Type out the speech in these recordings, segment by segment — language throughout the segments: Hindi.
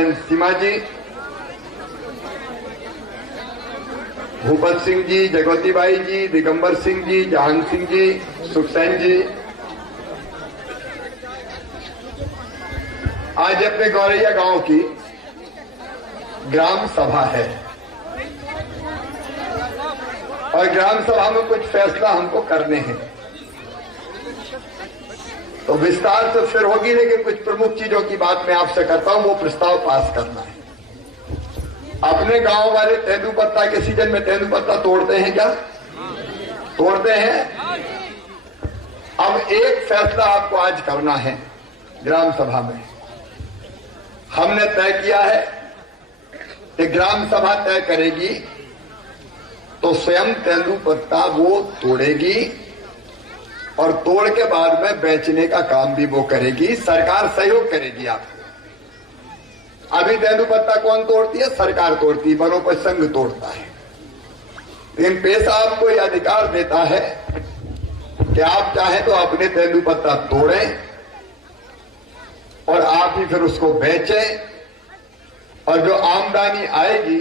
सीमा जी, भूपत सिंह जी, जगवती बाई जी, दिगंबर सिंह जी, जहान सिंह जी, सुखसैन जी। आज अपने गौरैया गांव की ग्राम सभा है और ग्राम सभा में कुछ फैसला हमको करने हैं, तो विस्तार से फिर होगी, लेकिन कुछ प्रमुख चीजों की बात मैं आपसे करता हूं। वो प्रस्ताव पास करना है। अपने गांव वाले तेंदुपत्ता के सीजन में तेंदुपत्ता तोड़ते हैं क्या? तोड़ते हैं। अब एक फैसला आपको आज करना है ग्राम सभा में। हमने तय किया है कि ग्राम सभा तय करेगी तो स्वयं तेंदुपत्ता वो तोड़ेगी और तोड़ के बाद में बेचने का काम भी वो करेगी। सरकार सहयोग करेगी आपको। अभी तेंदुपत्ता कौन तोड़ती है? सरकार तोड़ती है, वनोपज संघ तोड़ता है। लेकिन पेशा आपको यह अधिकार देता है कि आप चाहे तो अपने तेंदुपत्ता तोड़ें और आप ही फिर उसको बेचें, और जो आमदनी आएगी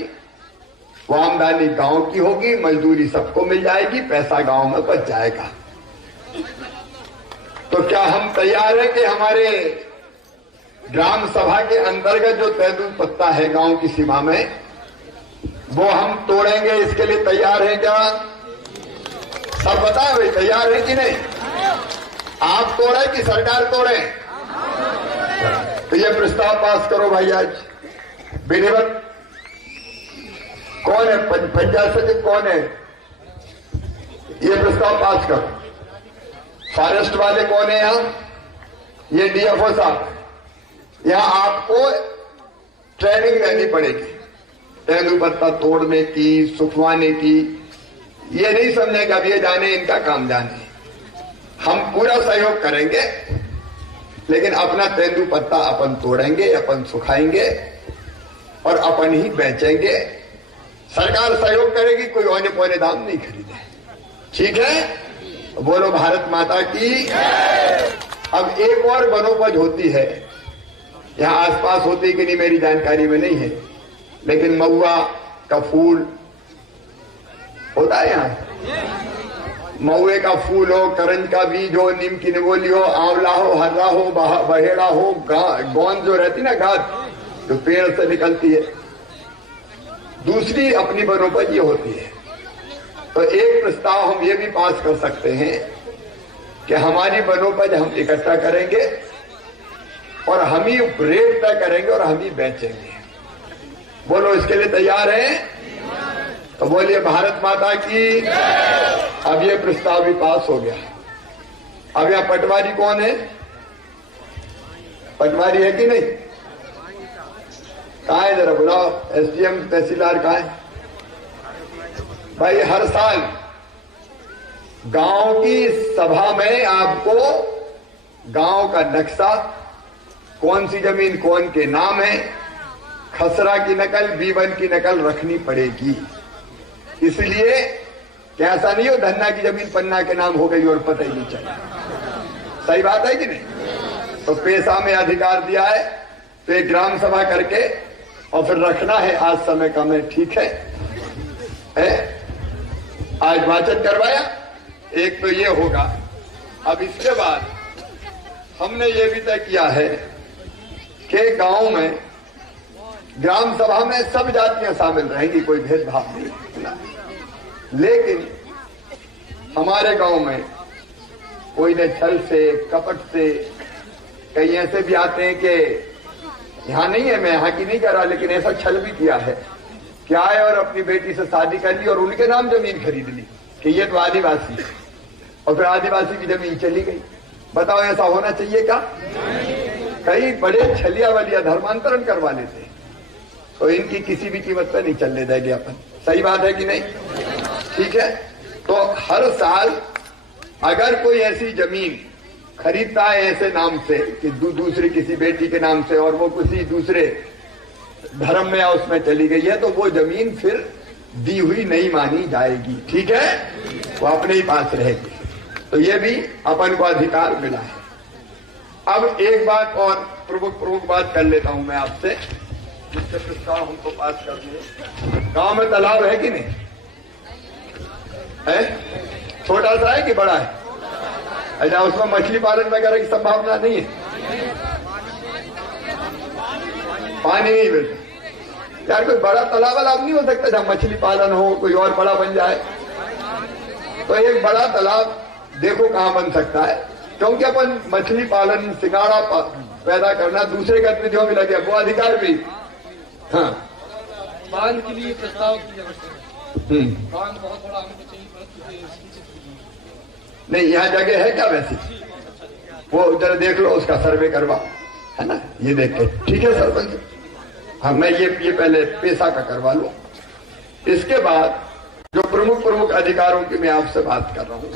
वो आमदनी गांव की होगी, मजदूरी सबको मिल जाएगी, पैसा गांव में बच जाएगा। तो क्या हम तैयार हैं कि हमारे ग्राम सभा के अंतर्गत जो तेंदुपत्ता है गांव की सीमा में, वो हम तोड़ेंगे? इसके लिए तैयार है क्या? सब बताएं भाई, तैयार है कि नहीं? आप तोड़े कि सरकार तोड़े? तो ये प्रस्ताव पास करो भाई आज विधिवत। कौन है पंचायत सचिव? कौन है? ये प्रस्ताव पास करो। फॉरेस्ट वाले कौन है यहां? ये डीएफओ साहब। यहां आपको ट्रेनिंग लेनी पड़ेगी तेंदुपत्ता तोड़ने की, सुखवाने की। ये नहीं समझे कि अब ये जाने, इनका काम जाने। हम पूरा सहयोग करेंगे, लेकिन अपना तेंदुपत्ता अपन तोड़ेंगे, अपन सुखाएंगे और अपन ही बेचेंगे। सरकार सहयोग करेगी, कोई औने पौने दाम नहीं खरीदे। ठीक है? बोलो भारत माता की। अब एक और वनोपज होती है, यहां आसपास होती कि नहीं मेरी जानकारी में नहीं है, लेकिन महुआ का फूल होता है यहां। महुए का फूल हो, करंज का बीज हो, नीम की निगोली हो, आंवला हो, हर्रा हो, बहेड़ा हो, गोंद जो रहती ना घास जो पेड़ से निकलती है, दूसरी अपनी वनोपज ये होती है। तो एक प्रस्ताव हम ये भी पास कर सकते हैं कि हमारी वनोपज हम इकट्ठा करेंगे और हम ही रेट तय करेंगे और हम ही बेचेंगे। बोलो इसके लिए तैयार हैं? तो बोलिए भारत माता की। अब ये प्रस्ताव भी पास हो गया। अब यहां पटवारी कौन है? पटवारी है कि नहीं? कहां है? जरा बुलाओ। एसडीएम तहसीलदार कहां है? भाई हर साल गांव की सभा में आपको गांव का नक्शा, कौन सी जमीन कौन के नाम है, खसरा की नकल, B1 की नकल रखनी पड़ेगी। इसलिए कि ऐसा नहीं हो धन्ना की जमीन पन्ना के नाम हो गई और पता ही नहीं चला। सही बात है कि नहीं? तो पेशा में अधिकार दिया है तो एक ग्राम सभा करके और फिर रखना है। आज समय कम है, ठीक है? आज वाचन करवाया, एक तो ये होगा। अब इसके बाद हमने ये भी तय किया है कि गांव में ग्राम सभा में सब जातियां शामिल रहेंगी, कोई भेदभाव नहीं। लेकिन हमारे गांव में कोई ने छल से, कपट से, कई ऐसे भी आते हैं कि यहां नहीं है, मैं यहां की नहीं कर रहा, लेकिन ऐसा छल भी किया है कि आए और अपनी बेटी से शादी कर ली और उनके नाम जमीन खरीद ली कि ये तो आदिवासी है, और फिर आदिवासी की जमीन चली गई। बताओ ऐसा होना चाहिए क्या? कई बड़े छलिया वलिया धर्मांतरण करवा लेते हैं, तो इनकी किसी भी कीमत पर नहीं चलने देंगे अपन। सही बात है कि नहीं? ठीक है? तो हर साल अगर कोई ऐसी जमीन खरीदता है ऐसे नाम से कि दूसरी किसी बेटी के नाम से और वो किसी दूसरे धर्म में या उसमें चली गई है, तो वो जमीन फिर दी हुई नहीं मानी जाएगी। ठीक है? वो अपने ही पास रहेगी। तो ये भी अपन को अधिकार मिला है। अब एक बात और प्रमुख बात कर लेता हूं मैं आपसे जिसके प्रस्ताव हमको पास कर दिए। गांव में तालाब है कि नहीं है? छोटा सा है कि बड़ा है? अच्छा, उसमें मछली पालन वगैरह की संभावना नहीं है? पानी नहीं मिलता यार, कोई बड़ा तालाब वालाब नहीं हो सकता जहां मछली पालन हो, कोई और बड़ा बन जाए? तो एक बड़ा तालाब देखो कहां बन सकता है, क्योंकि अपन मछली पालन, सिंगाड़ा पैदा करना दूसरे गतिविधियों में लगे, वो अधिकार भी। हाँ, बांध के लिए प्रस्ताव की जरूरत है। बांध बहुत बड़ा हमको चाहिए, नहीं यहाँ जगह है क्या वैसी? वो जरा देख लो, उसका सर्वे करवा, है ना, ये देख के। ठीक है सरपंच, हाँ मैं ये पहले पेशा का करवा लूं, इसके बाद जो प्रमुख अधिकारों की मैं आपसे बात कर रहा हूं।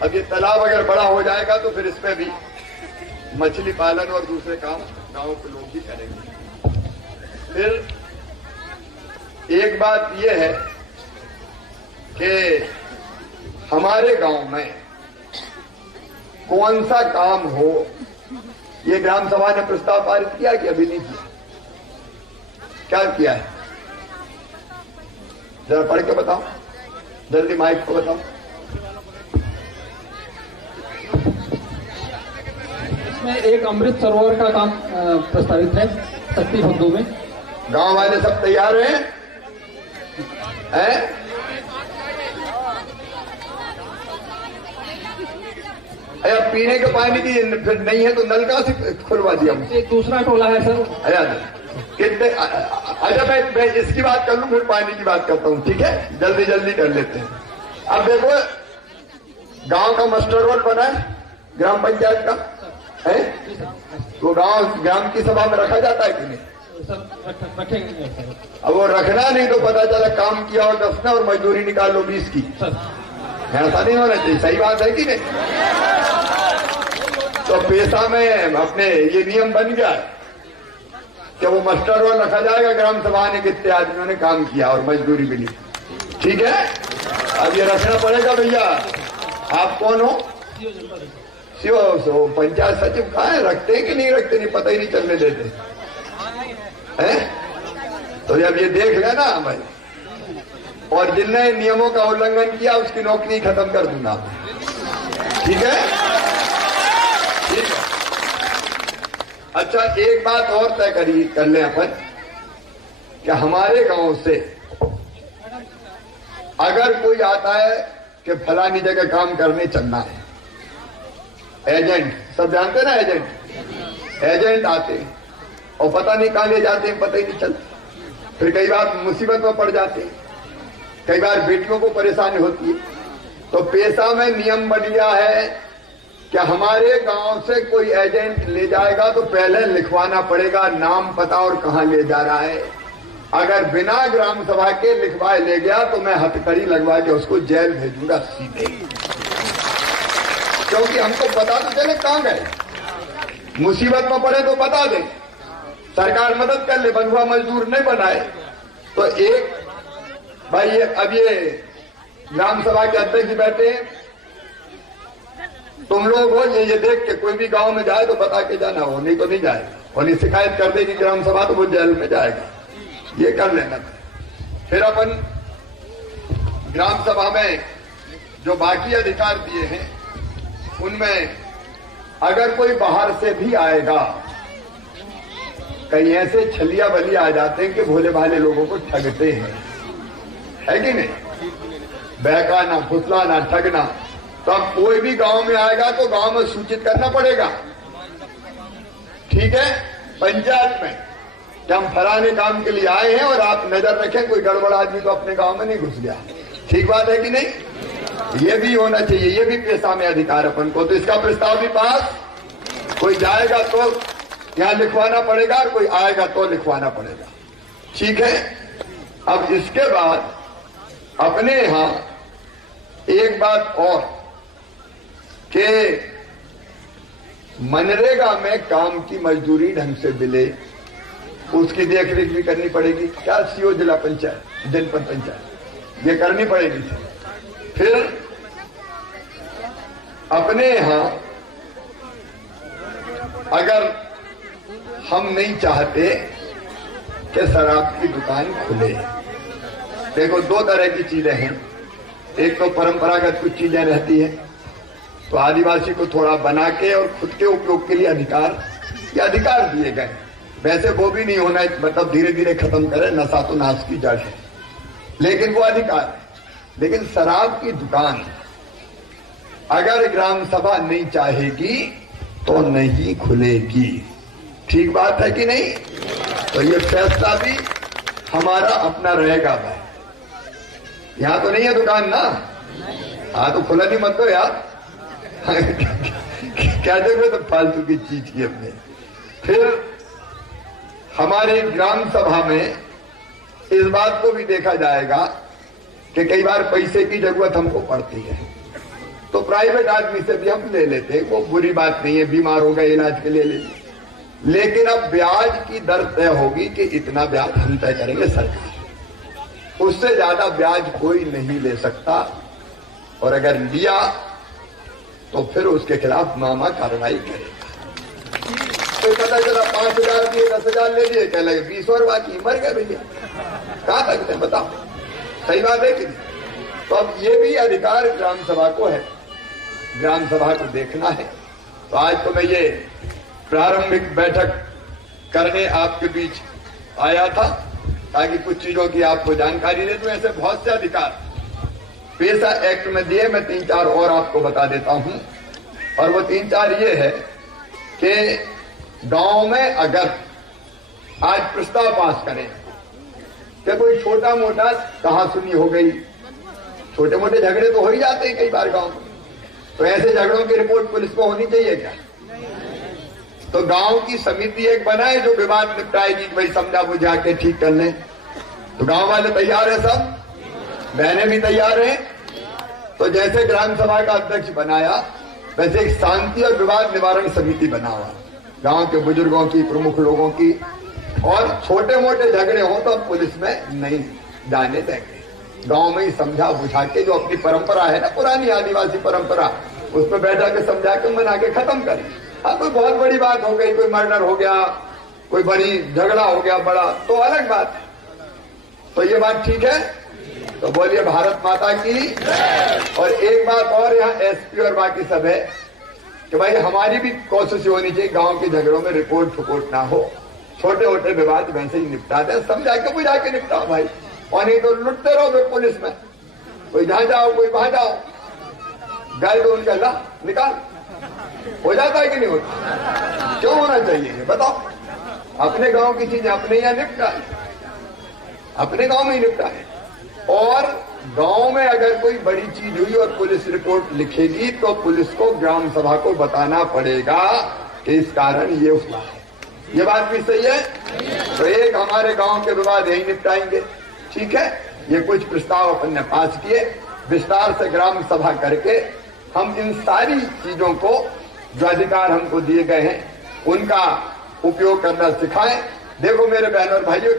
अब ये तालाब अगर बड़ा हो जाएगा तो फिर इसमें भी मछली पालन और दूसरे काम गांव के लोग ही करेंगे। फिर एक बात यह है कि हमारे गांव में कौन सा काम हो, ये ग्राम सभा ने प्रस्ताव पारित किया कि अभी नहीं किया? क्या किया है जरा पढ़ के बताओ, जल्दी माइक को बताओ। इसमें एक अमृत सरोवर का काम प्रस्तावित है शक्ति भद्दों में। गांव वाले सब तैयार हैं? अरे पीने के पानी की फिर नहीं है तो नल कहां से खुलवा दिया? एक दूसरा टोला है सर। कितने? अच्छा मैं इसकी बात कर लूं, फिर पानी की बात करता हूं, ठीक है? जल्दी जल्दी कर लेते हैं। अब देखो, गांव का मास्टर रोड बना है ग्राम पंचायत का, है वो ग्राम की सभा में रखा जाता है कि नहीं? रखेंगे। अब वो रखना नहीं तो पता चला काम किया और 10 और मजदूरी निकाल लो 20 की, ऐसा नहीं होना चाहिए। सही बात है कि नहीं? तो पेशा में अपने ये नियम बन गया कि वो मास्टर रोल रखा जाएगा, ग्राम सभा ने कितने आदमियों ने काम किया और मजदूरी मिली, ठीक है? अब ये रखना पड़ेगा भैया। आप कौन हो? पंचायत सचिव कहाँ है? रखते हैं कि नहीं रखते? नहीं पता ही नहीं चलने देते हैं। तो जब ये देख लेना भाई, और जिनने नियमों का उल्लंघन किया उसकी नौकरी खत्म कर दूंगा, ठीक है? ठीक है। अच्छा एक बात और तय कर लें अपन कि हमारे गांव से अगर कोई आता है कि फलानी जगह काम करने चलना है, एजेंट सब जानते ना, एजेंट आते हैं और पता नहीं कहां ले जाते हैं, पता ही नहीं चलता। फिर कई बार मुसीबत में पड़ जाते हैं, कई बार बेटियों को परेशानी होती है। तो पेशा में नियम बन गया है कि हमारे गांव से कोई एजेंट ले जाएगा तो पहले लिखवाना पड़ेगा नाम, पता और कहां ले जा रहा है। अगर बिना ग्राम सभा के लिखवाए ले गया तो मैं हथकड़ी लगवा के उसको जेल भेजूंगा सीधे, क्योंकि हमको पता तो चले कहां गए। मुसीबत में पड़े तो बता दे, सरकार मदद कर ले, बंधुआ मजदूर नहीं बनाए। तो एक भाई अब ये ग्राम सभा के अध्यक्ष बैठे हैं, तुम लोग हो, ये देख के कोई भी गांव में जाए तो बता के जाना हो, नहीं तो नहीं जाएगा, और नहीं शिकायत कर देगी ग्राम सभा तो वो जेल में जाएगा। ये कर लेना। फिर अपन ग्राम सभा में जो बाकी अधिकार दिए हैं उनमें अगर कोई बाहर से भी आएगा, कई ऐसे छलिया बलिया आ जाते हैं कि भोले भाले लोगों को ठगते हैं, है कि नहीं? बहकाना, फुसलाना, ठगना। तो अब कोई भी गांव में आएगा तो गांव में सूचित करना पड़ेगा, ठीक है? पंचायत में कि हम फलाने काम के लिए आए हैं और आप नजर रखें कोई गड़बड़ आदमी तो अपने गांव में नहीं घुस गया। ठीक बात है कि नहीं? ये भी होना चाहिए, ये भी पेशा में अधिकार अपन को। तो इसका प्रस्ताव भी पास, कोई जाएगा तो यहां लिखवाना पड़ेगा और कोई आएगा तो लिखवाना पड़ेगा, ठीक है? अब इसके बाद अपने यहां एक बात और कि मनरेगा में काम की मजदूरी ढंग से मिले, उसकी देखरेख भी करनी पड़ेगी। क्या सीओ जिला पंचायत, जनपद पंचायत, ये करनी पड़ेगी। फिर अपने यहां अगर हम नहीं चाहते कि शराब की दुकान खुले। देखो, दो तरह की चीजें हैं। एक तो परंपरागत कुछ चीजें रहती है, तो आदिवासी को थोड़ा बना के और खुद के उपयोग के लिए अधिकार दिए गए। वैसे वो भी नहीं होना, मतलब धीरे धीरे खत्म करें, नशा तो नाश की जड़ है, लेकिन वो अधिकार है। लेकिन शराब की दुकान अगर ग्राम सभा नहीं चाहेगी तो नहीं खुलेगी। ठीक बात है कि नहीं? तो ये फैसला भी हमारा अपना रहेगा भाई। यहां तो नहीं है दुकान ना, हाँ तो खुला नहीं मत दो यार। क्या जरूरत है फालतू की चीज की अपने। फिर हमारे ग्राम सभा में इस बात को भी देखा जाएगा कि कई बार पैसे की जरूरत हमको पड़ती है, तो प्राइवेट आदमी से भी हम ले लेते हैं, वो बुरी बात नहीं है, बीमार हो गए इलाज के लिए ले लेते। लेकिन अब ब्याज की दर तय होगी कि इतना ब्याज हम तय करेंगे सरकार, उससे ज्यादा ब्याज कोई नहीं ले सकता। और अगर लिया तो फिर उसके खिलाफ मामा कार्रवाई करेगा। तो पता चला 5,000 दिए, 10,000 ले लिए, क्या लगे 20 और बाकी, मर गए भैया। कहां तक बताओ, सही बात है कि नहीं? तो अब ये भी अधिकार ग्राम सभा को है, ग्राम सभा को देखना है। तो आज तो मैं ये प्रारंभिक बैठक करने आपके बीच आया था ताकि कुछ चीजों की आपको जानकारी दे दूं। ऐसे बहुत से अधिकार पेशा एक्ट में दिए, मैं 3-4 और आपको बता देता हूं। और वो 3-4 ये है कि गांव में अगर आज प्रस्ताव पास करें कि कोई छोटा मोटा कहासुनी हो गई, छोटे मोटे झगड़े तो हो ही जाते हैं कई बार गांव में, तो ऐसे झगड़ों की रिपोर्ट पुलिस को होनी चाहिए क्या? तो गांव की समिति एक बनाए जो विवाद निपटाएगी, भाई समझा बुझा के ठीक कर ले। तो गांव वाले तैयार है, सब बहनें भी तैयार हैं। तो जैसे ग्राम सभा का अध्यक्ष बनाया, वैसे एक शांति और विवाद निवारण समिति बना हुआ, गांव के बुजुर्गों की, प्रमुख लोगों की। और छोटे मोटे झगड़े हो तो पुलिस में नहीं जाने देंगे, गांव में ही समझा बुझा के, जो अपनी परंपरा है ना, पुरानी आदिवासी परंपरा, उसमें बैठा के समझा के मना के खत्म करें। हाँ, कोई बहुत बड़ी बात हो गई, कोई मर्डर हो गया, कोई बड़ी झगड़ा हो गया बड़ा, तो अलग बात है। तो ये बात ठीक है? तो बोलिए भारत माता की। और एक बात और यहाँ एसपी और बाकी सब है कि भाई हमारी भी कोशिश होनी चाहिए गांव के झगड़ों में रिपोर्ट ठुकोट ना हो, छोटे मोटे विवाद वैसे ही निपटा दे, समझा के बुझा के निपटाओ भाई। और नहीं तो लुटते रहोगे पुलिस में, कोई जहां जाओ कोई वहां जाओ, गए तो उनका ला निकाल, हो जाता है कि नहीं होता? क्यों होना चाहिए बताओ? अपने गांव की चीज अपने यहाँ निपटा, अपने गांव में ही निपटा है। और गांव में अगर कोई बड़ी चीज हुई और पुलिस रिपोर्ट लिखेगी तो पुलिस को ग्राम सभा को बताना पड़ेगा कि इस कारण ये हुआ है। ये बात भी सही है। तो एक हमारे गांव के विवाद यही निपटाएंगे, ठीक है? ये कुछ प्रस्ताव अपन ने पास किए, विस्तार से ग्राम सभा करके हम इन सारी चीजों को जो अधिकार हमको दिए गए हैं उनका उपयोग करना सिखाएं। देखो मेरे बहनों और भाइयों,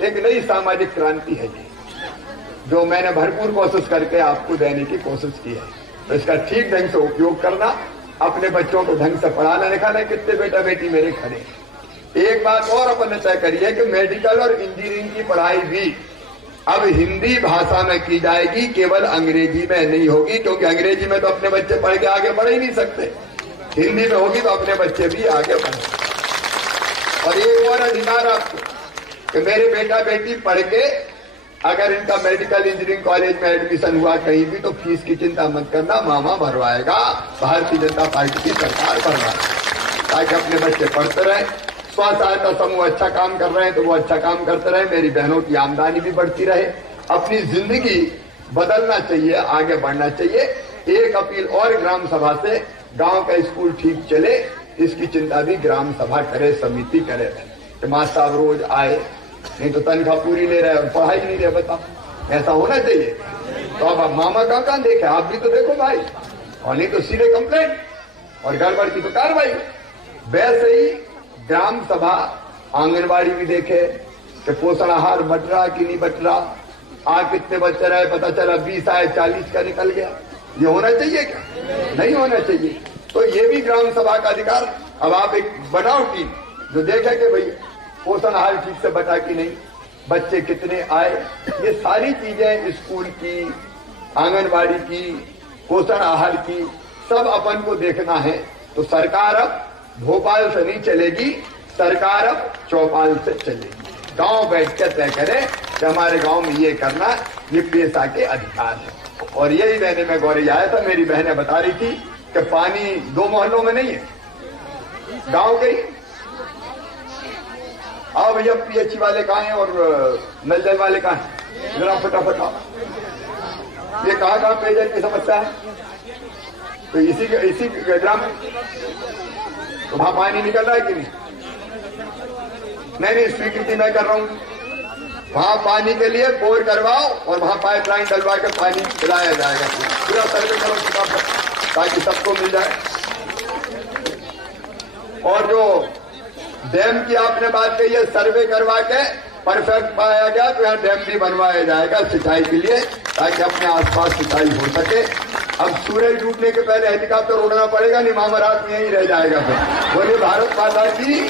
एक नई सामाजिक क्रांति है ये, जो मैंने भरपूर कोशिश करके आपको देने की कोशिश की है। तो इसका ठीक ढंग से उपयोग करना, अपने बच्चों को ढंग से पढ़ाना लिखाना। कितने बेटा बेटी मेरे खड़े। एक बात और अपन ने तय करी है कि मेडिकल और इंजीनियरिंग की पढ़ाई भी अब हिंदी भाषा में की जाएगी, केवल अंग्रेजी में नहीं होगी, क्योंकि अंग्रेजी में तो अपने बच्चे पढ़ के आगे बढ़ ही नहीं सकते। हिंदी में होगी तो अपने बच्चे भी आगे बढ़े। और एक और अधिकार आपको कि मेरे बेटा बेटी पढ़ के अगर इनका मेडिकल इंजीनियरिंग कॉलेज में एडमिशन हुआ कहीं भी, तो फीस की चिंता मत करना, मामा भरवाएगा, भारतीय जनता पार्टी की सरकार भरवाएगी, ताकि अपने बच्चे पढ़ते रहे। स्व सहायता समूह अच्छा काम कर रहे हैं तो वो अच्छा काम करते रहे, मेरी बहनों की आमदनी भी बढ़ती रहे, अपनी जिंदगी बदलना चाहिए, आगे बढ़ना चाहिए। एक अपील और ग्राम सभा से, गांव का स्कूल ठीक चले, इसकी चिंता भी ग्राम सभा करे, समिति करे कि मास्टर साहब रोज आए, नहीं तो तनख्वाह पूरी ले रहे और पढ़ाई नहीं रहे। बताओ, ऐसा होना चाहिए। तो अब मामा कहाँ देखे, आप भी तो देखो भाई, और नहीं तो सीधे कंप्लेंट और गड़बड़ की तो कार्रवाई। वैसे ही ग्राम सभा आंगनबाड़ी भी देखे कि पोषण आहार बट रहा कि नहीं बट रहा, कितने बच्चे रहे, पता चला 20 आए 40 का निकल गया। ये होना चाहिए क्या? नहीं होना चाहिए। तो ये भी ग्राम सभा का अधिकार। अब आप एक बनाओ टीम, जो देखे कि भाई पोषण आहार ठीक से बटा कि नहीं, बच्चे कितने आए, ये सारी चीजें स्कूल की, आंगनबाड़ी की, पोषण आहार की, सब अपन को देखना है। तो सरकार अब भोपाल से नहीं चलेगी, सरकार अब चौपाल से चलेगी। गांव बैठ कर तय करे कि हमारे गांव में ये करना, ये पेशा के अधिकार है। और यही रहने में गौरी आया था, मेरी बहनें बता रही थी कि पानी 2 मोहल्लों में नहीं है, गांव के ही। आओ भैया, पीएचई वाले कहाँ हैं और नल जल वाले कहाँ हैं, जरा फटाफट आओ। ये कहाँ पेयजल की समस्या है, तो इसी ग्राम में तो वहां पानी निकल रहा है कि नहीं? नहीं, स्वीकृति मैं कर रहा हूं, वहां पानी के लिए बोर करवाओ और वहां पाइपलाइन डलवा के पानी पिलाया जाएगा। पूरा सर्वे करो फटाफट ताकि सबको मिल जाए। और जो डैम की आपने बात कही है, सर्वे करवा के परफेक्ट पाया गया तो यहाँ डैम भी बनवाया जाएगा सिंचाई के लिए, ताकि अपने आसपास सिंचाई हो सके। अब सूरज डूबने के पहले हेलीकॉप्टर उड़ना पड़ेगा नहीं, मामा रात में यहीं रह जाएगा। फिर बोलिए भारत माता की।